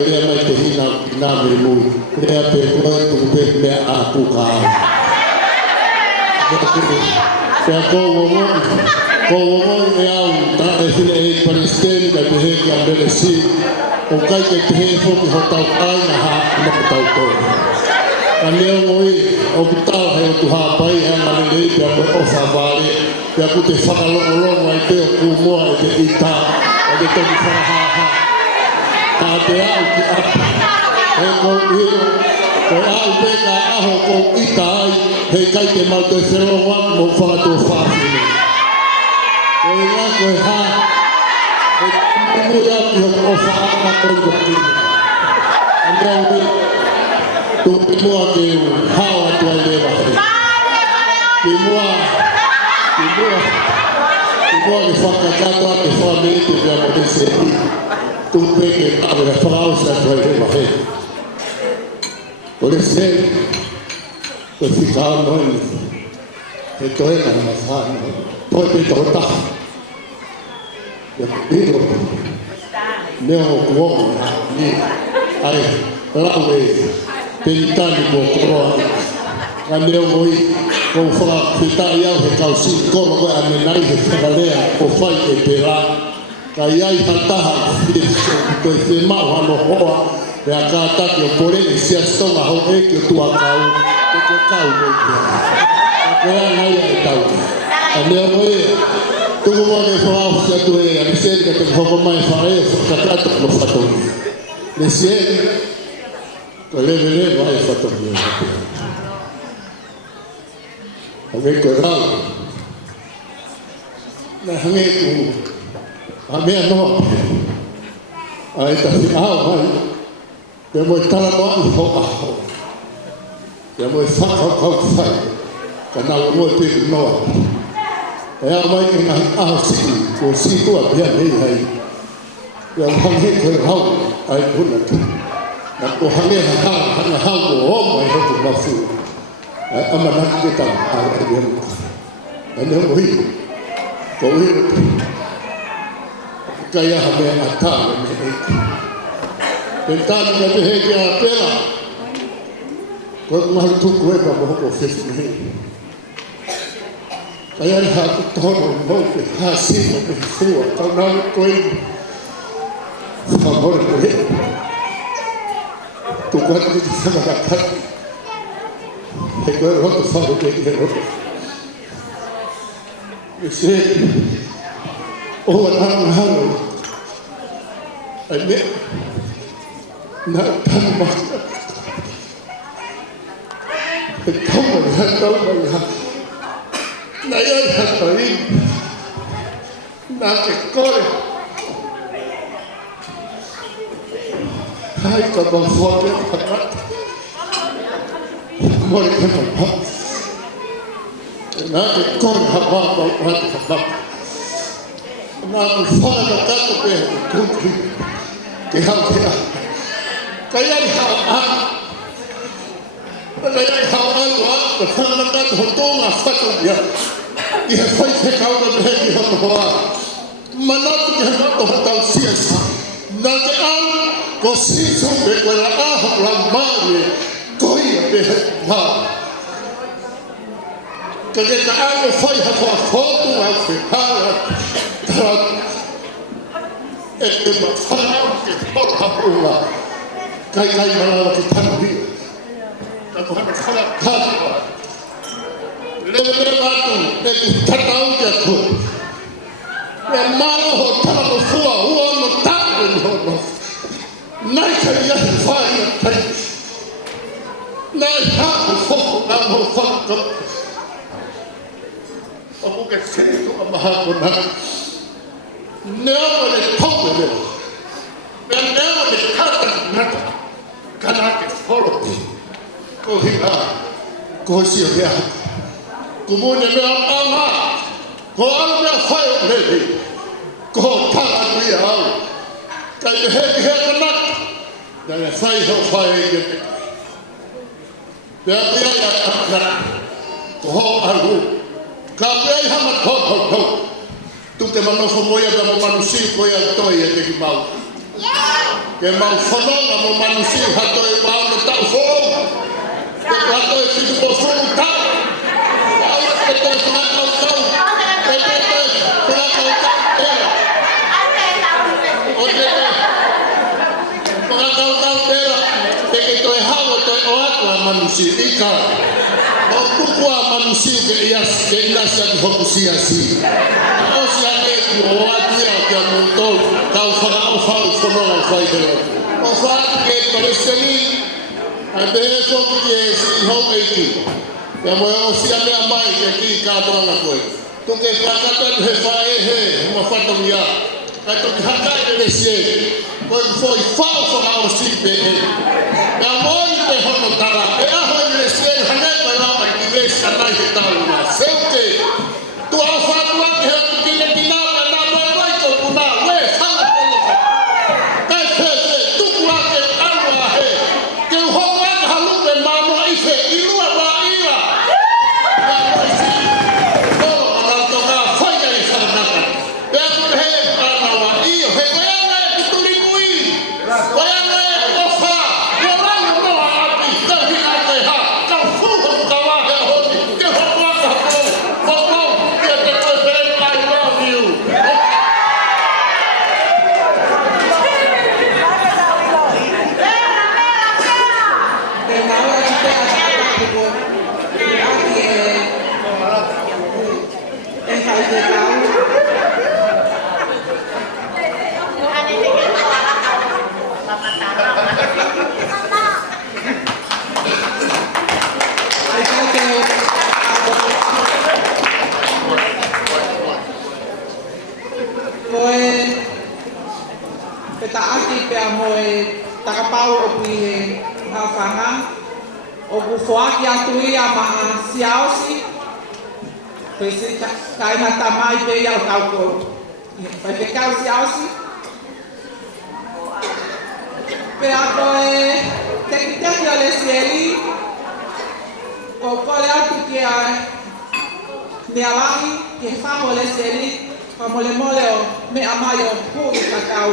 Rea mai te hina nā me mui. Rea pe koe tu pe mea a kukaa. Pea kōwongoi e au ta e whine e Palestine ka te he ki a Meresi. O kai te he whoki ho tau ai na ha na tau koe. Ka leo ngoi o kutau hei o tu hāpai hea malelei pea koe o whaware. Pea ku te whakalongolongo ai te o kumoa e te ita. E te toki whakahaha. Ka te au ki apa. He kou hiro. Ko au pe ka aho kou ita ai. Hei kai te mau te wheronga mo whakato whawhine. Ko e ngā koe hā. He kumui au ki hoko o whaaka koi ko kina. A mea ui. Tu mua ke hao atu ai lewa hei. Ki mua ke whakakato a te whamei te mea mo te se i. Tu peke awe na whakao sa atu ai lewa hei. O le se, ko whikao noi, he toenga na whāna, toi te tau taha. Ia piro, neo o kuonga, ni, ai, rawe, te itani mo koroa. Ka neo moi, ko whakawhitai au he kausi, koro koe ame nai he whakalea, o whai e pera. Ka iai hataha, toi te mau hano hoa, Pea kātaki o pore e sia stonga hau e ki o tua kau, e ko kau mei kia. A koea ngai e tau. A mea moe, tuku mua me whakau si atu e, a liseri ka te whako mai whae, ka katak no whatongi. Liseri, ko lewe vai e whatongi e pia. A me koe rau. Na hange ku, a mea noa pia. A e tahi au mai, Pea moe tala noa i ho aho. Pea moe whakau whai. Ka nau moe peku noa. E au mai ke ngā aho siki. Ko sikua pia nei hai. Pea hange koe hau ai punaki. Na ko hange hanga hau ko omo e hoku mafu. Ai amanaki ke tau au ai emuka. E neo mohi. Ko iro. Kai aha mea atale me eiki. Tentando me te heke a pera. Koe mahi tuku e pa mohoko whiwhi me. Kai ari hāku tono mou ke hāsima me fua. Kau nāu koe whamore ko he. Tuku ati te whamakataki. He koe roto whamu te he roto. E se oa nāu hano. Ai mea. Nā tāna maka. E taumari ha taumari ha. Nā iai ha taini. Nā ke kore. Hai ka mawhore ha kata. Mori ke mawha. Nā ke kore ha mawha ha kata. Nā ku whara na kata pe ha kuki. Ke hau ke a. Kai ai hao anu. Kai ai hao anu a, ka whanakata ho tōna whatu ia. I he whai te kaura me heki hono hoa. Manatu ki he mato ho tau siasa. Nā te anu, ko siso me koe la aha la maare, koia me heki maa. Ka ke ka anu whai ha wha whotu au whipara. Tara, e te ma whanau ke whakapura. Kai marawa ki tanu hia. Ka kohana khala kātua. Lewe atu e ki tatau ki atu. E maro ho tala no fua ua no tāwe ni ho no. Nai ka iahi whai a tai. Nai hāku whoko nā mo whaka. Oku ke whenko a maha ko nā. Nea le tauwe leo. Nea le kata nata. Kana ke whorote. Ko hira. Ko si o mea. Ko mone mea anga. Ko ala mea whai o lewe. Ko tanga kui au. Kai me heke heke nata. Nā me whai ho whai e te. Pea pia ia kakara. Ko ho aru. Ka pia i hama tō. Tu te manofo moia ka mo manusi ko ia toi e te ki mau. Yeah! ke mau whanonga mo manusi hato e wao na tau whoo. Ke hato e whitu po whoo tau. Au ke te whanakau tau. Ke te whanakau tau tera. O te whanakau tau tera. Te ke toi hawa toi o atua manusi ika. O kukua manusi ke ias ke inasa ki hoku siasi. O si ane ki o atua ki a moutou kau whanau whau whanonga whai te ratu. O whatu ke Palestini ai behe toku ki e si hau eiti. Ia moe o si ane a mai ke ki kātoranga koe. Tuke whakata tu he whae he ma whatong ia. Kai toki hakai te resi e. Koe kufoi whao whanau si pe e. Ia moe te hono tara. E aho e resi e hanei mai wapa ki resi anai te tāluna. Seuke. Tu au whātua ki hea tukine tinaka nā moe mai tō kuna. We whanga poloka. Kai whewhe tuku ake arua he. Ke uhoku ake halupe mānoa ife. Ilua wā ira. Ia moe si. Kolo anau toka whaia i whanaka. Ia kune he ana wā iyo. He koeanga e kuturi mui. Koeanga e kofa. Korangu noa api. Kau hina te ha. Kau fuho kawa he honi. Ke hoku ake hapou. Hopou. Ia te koe pere I love you. Petaati pea moe takapau o pihe hawhanga o bufoaki atu ia maa siaosi pesi kaina tamai pe ia o kauko pai pe kau siaosi pea koe tekiteki o le sieli ko kore atu kia nealahi ki he whamo le sieli pa mole mole o me amai o pui kakau